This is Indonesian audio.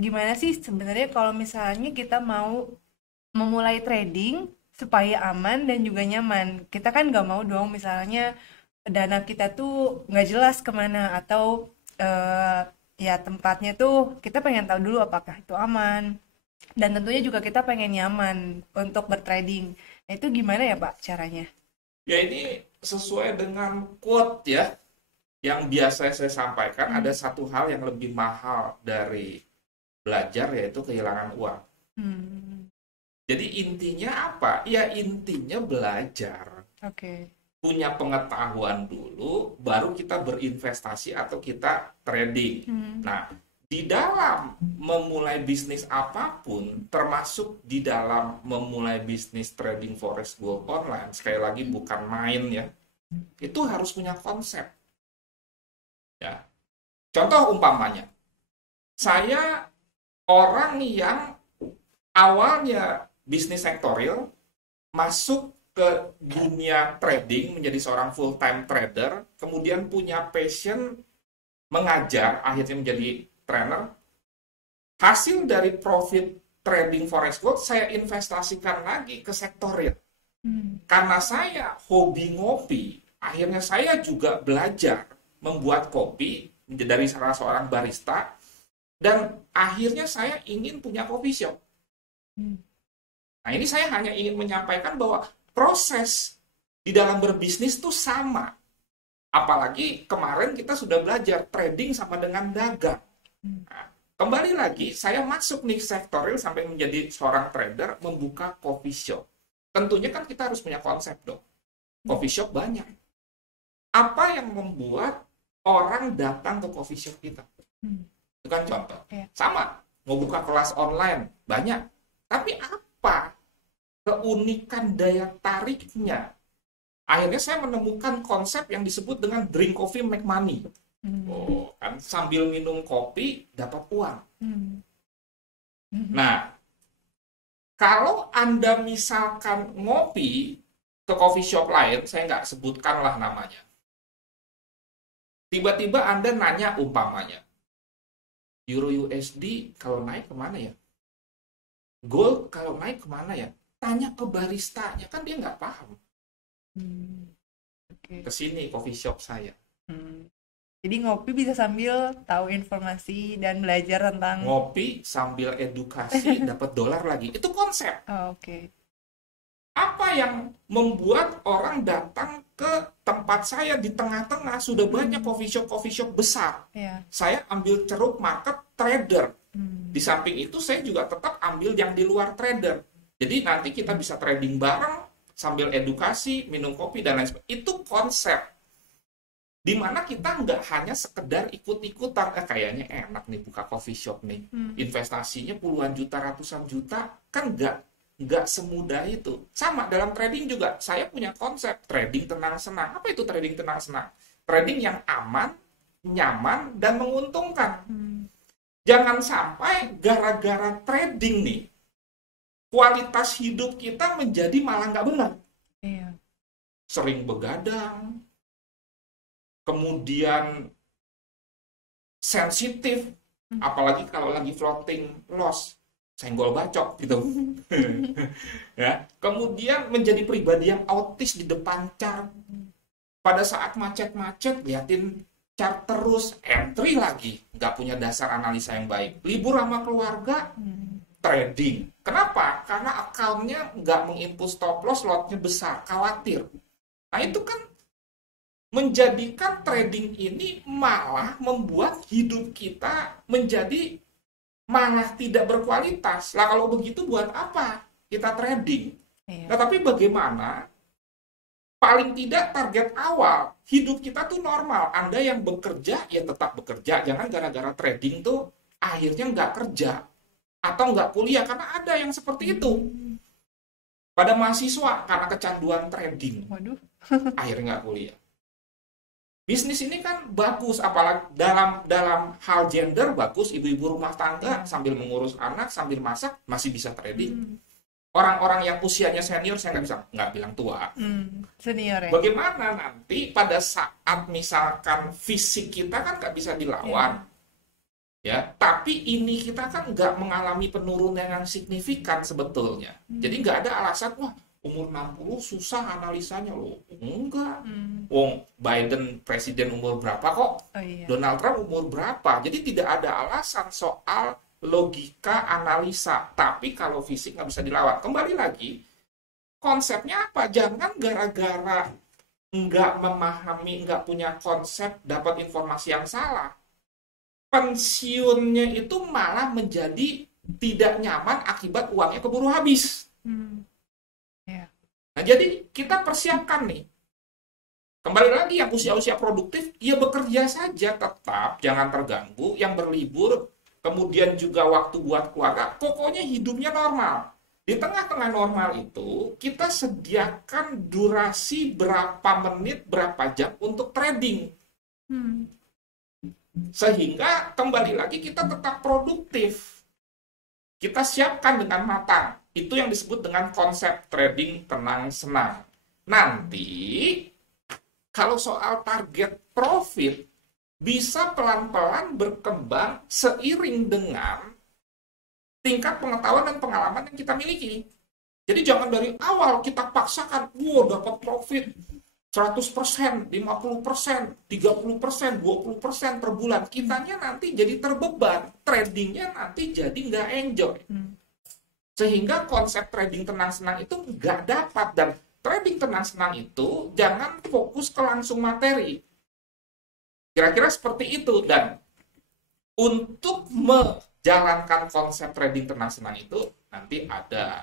gimana sih sebenarnya kalau misalnya kita mau memulai trading supaya aman dan juga nyaman? Kita kan nggak mau dong misalnya dana kita tuh nggak jelas kemana atau eh, ya tempatnya tuh kita pengen tahu dulu apakah itu aman. Dan tentunya juga kita pengen nyaman untuk bertrading. Nah, itu gimana ya Pak caranya? Ya ini sesuai dengan quote ya, yang biasa saya sampaikan, ada Hmm. satu hal yang lebih mahal dari belajar yaitu kehilangan uang. Hmm. Jadi intinya apa? Ya intinya belajar. Oke. Punya pengetahuan dulu, baru kita berinvestasi atau kita trading. Hmm. Nah, di dalam memulai bisnis apapun, termasuk di dalam memulai bisnis trading forex gold online, sekali lagi bukan main ya, itu harus punya konsep. Ya. Contoh umpamanya, saya orang yang awalnya bisnis sektorial, masuk ke dunia trading menjadi seorang full time trader, kemudian punya passion mengajar, akhirnya menjadi trainer. Hasil dari profit trading forex gold saya investasikan lagi ke sektorial. Hmm. Karena saya hobi ngopi, akhirnya saya juga belajar membuat kopi dari salah seorang barista, dan akhirnya saya ingin punya coffee shop. Hmm. Nah, ini saya hanya ingin menyampaikan bahwa proses di dalam berbisnis itu sama. Apalagi kemarin kita sudah belajar trading sama dengan dagang. Hmm. Nah, kembali lagi, saya masuk nih sektoril sampai menjadi seorang trader, membuka coffee shop. Tentunya kan kita harus punya konsep dong. Hmm. Coffee shop banyak. Apa yang membuat orang datang ke coffee shop kita? Hmm. Itu kan contoh. Ya. Sama, mau buka kelas online, banyak. Tapi apa keunikan daya tariknya? Akhirnya saya menemukan konsep yang disebut dengan drink coffee make money. Hmm. Oh, kan sambil minum kopi dapat uang. Hmm. Hmm. Nah, kalau Anda misalkan ngopi ke coffee shop lain, saya nggak sebutkanlah namanya. Tiba-tiba Anda nanya umpamanya, Euro USD kalau naik kemana ya? Gold kalau naik kemana ya? Tanya ke baristanya, kan dia nggak paham. Hmm. Oke. Ke sini coffee shop saya. Hmm. Jadi ngopi bisa sambil tahu informasi dan belajar tentang. Ngopi sambil edukasi, dapat dolar lagi. Itu konsep. Oh, oke. Apa yang membuat orang datang ke tempat saya di tengah-tengah? Sudah banyak Hmm. coffee shop besar. Ya. Saya ambil ceruk market trader. Di Hmm. samping itu saya juga tetap ambil yang di luar trader. Jadi nanti kita bisa trading bareng sambil edukasi, minum kopi dan lain sebagainya. Itu konsep. Di mana kita nggak hanya sekedar ikut-ikutan, kayaknya enak nih buka coffee shop nih, Hmm. investasinya puluhan juta, ratusan juta, kan nggak semudah itu. Sama dalam trading juga, saya punya konsep trading tenang senang. Apa itu trading tenang senang? Trading yang aman, nyaman, dan menguntungkan. Hmm. Jangan sampai gara-gara trading nih, kualitas hidup kita menjadi malah nggak benar. Iya. Sering begadang, kemudian sensitif, Hmm. apalagi kalau lagi floating loss, senggol bacok gitu. Ya, kemudian menjadi pribadi yang autis di depan chart. Pada saat macet-macet, liatin chart terus, entry lagi, nggak punya dasar analisa yang baik. Libur sama keluarga, Hmm. trading. Kenapa? Karena akunnya nggak menginput stop loss, lotnya besar, khawatir. Nah itu kan menjadikan trading ini malah membuat hidup kita menjadi malah tidak berkualitas. Lah kalau begitu buat apa kita trading? Iya. Nah tapi bagaimana paling tidak target awal hidup kita tuh normal. Anda yang bekerja ya tetap bekerja. Jangan gara-gara trading tuh akhirnya nggak kerja atau nggak kuliah, karena ada yang seperti itu. Hmm. Pada mahasiswa karena kecanduan trading Waduh. akhirnya nggak kuliah. Bisnis ini kan bagus, apalagi dalam dalam hal gender bagus, ibu-ibu rumah tangga Iya. sambil mengurus anak sambil masak masih bisa trading. Hmm. Orang-orang yang usianya senior saya nggak bilang tua. Hmm. Senior ya. Bagaimana nanti pada saat misalkan fisik kita kan nggak bisa Iya. dilawan, ya. Tapi ini kita kan nggak mengalami penurunan yang signifikan sebetulnya. Jadi nggak ada alasan, wah umur 60 susah analisanya loh. Enggak. Wong Biden presiden umur berapa kok? Oh iya. Donald Trump umur berapa? Jadi tidak ada alasan soal logika analisa. Tapi kalau fisik nggak bisa dilawan. Kembali lagi, konsepnya apa? Jangan gara-gara nggak memahami, nggak punya konsep, dapat informasi yang salah. Pensiunnya itu malah menjadi tidak nyaman akibat uangnya keburu habis. Ya. Nah, jadi kita persiapkan nih. Kembali lagi yang usia-usia produktif, ya bekerja saja tetap, jangan terganggu. Yang berlibur, kemudian juga waktu buat keluarga, pokoknya hidupnya normal. Di tengah-tengah normal itu, kita sediakan durasi berapa menit, berapa jam untuk trading. Sehingga kembali lagi kita tetap produktif. Kita siapkan dengan matang. Itu yang disebut dengan konsep trading tenang senang. Nanti kalau soal target profit bisa pelan-pelan berkembang seiring dengan tingkat pengetahuan dan pengalaman yang kita miliki. Jadi jangan dari awal kita paksakan, wow dapat profit 100%, 50%, 30%, 20% per bulan. Kitanya nanti jadi terbeban, tradingnya nanti jadi nggak enjoy. Sehingga konsep trading tenang-senang itu nggak dapat. Dan trading tenang-senang itu jangan fokus ke langsung materi. Kira-kira seperti itu. Dan untuk menjalankan konsep trading tenang-senang itu, nanti ada